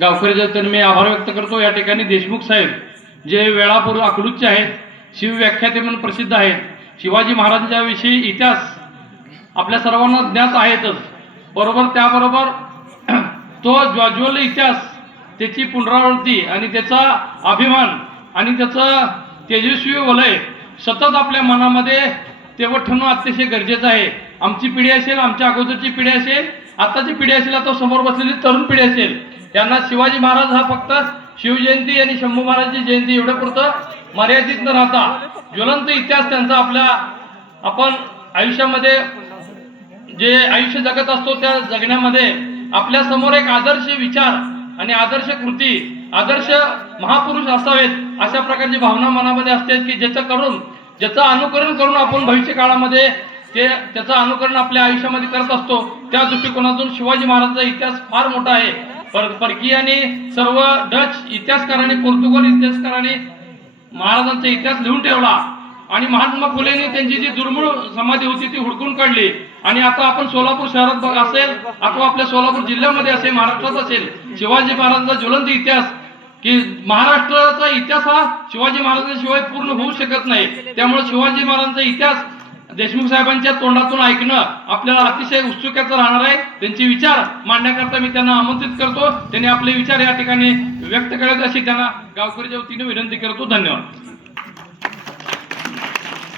गावकऱ्याचे तर मी आभार व्यक्त करतो। या ठिकाणी देशमुख साहेब जे वेळापूर्वी अकलूजचे आहेत, शिवव्याख्याते म्हणून प्रसिद्ध आहेत, शिवाजी महाराजांच्या विषयी इतिहास आपल्या सर्वांना ज्ञात आहेतच, बरोबर त्याबरोबर तो ज्वाज्वल इतिहास, त्याची पुनरावृत्ती आणि त्याचा अभिमान आणि त्याचं तेजस्वी वलय सतत आपल्या मनामध्ये तेवढं ठेवणं अतिशय गरजेचं आहे। आमची पिढी असेल, आमच्या अगोदरची पिढी असेल, आताची पिढी असेल, आता समोर बसलेली तरुण पिढी असेल, यांना शिवाजी महाराज हा फक्त शिवजयंती आणि शंभू महाराजांची जयंती एवढं पुरतं मर्यादित न राहता ज्वलंत इतिहास त्यांचा आपल्या आपण आयुष्यामध्ये जे आयुष्य जगत असतो त्या जगण्यामध्ये आपल्या समोर एक आदर्श विचार आणि आदर्श कृती, आदर्श महापुरुष असावेत अशा प्रकारची भावना मनामध्ये असते की ज्याचं अनुकरण करून आपण भविष्य काळामध्ये त्याचं अनुकरण आपल्या आयुष्यामध्ये करत असतो। त्या दृष्टिकोनातून शिवाजी महाराजांचा इतिहास फार मोठा आहे। परकीयांनी सर्व डच इतिहासकारांनी, पोर्तुगल इतिहासकारांनी महाराजांचा इतिहास लिहून ठेवला आणि महात्मा फुलेंनी त्यांची जी दुर्मिळ समाधी होती ती हुडकून काढली आणि आता आपण सोलापूर शहरात असेल अथवा आपल्या सोलापूर जिल्ह्यामध्ये असेल, महाराष्ट्रात असेल, शिवाजी महाराजांचा ज्वलंत इतिहास की महाराष्ट्राचा इतिहास हा शिवाजी महाराजांशिवाय पूर्ण होऊ शकत नाही। त्यामुळे शिवाजी महाराजांचा इतिहास देशमुख साहेबांच्या तोंडातून ऐकणं आपल्याला अतिशय उत्सुकतेचं राहणार आहे। त्यांचे विचार मांडण्याकरता मी त्यांना आमंत्रित करतो, त्यांनी आपले विचार या ठिकाणी व्यक्त करावेत अशी त्यांना गावकऱ्याच्या वतीने विनंती करतो। धन्यवाद।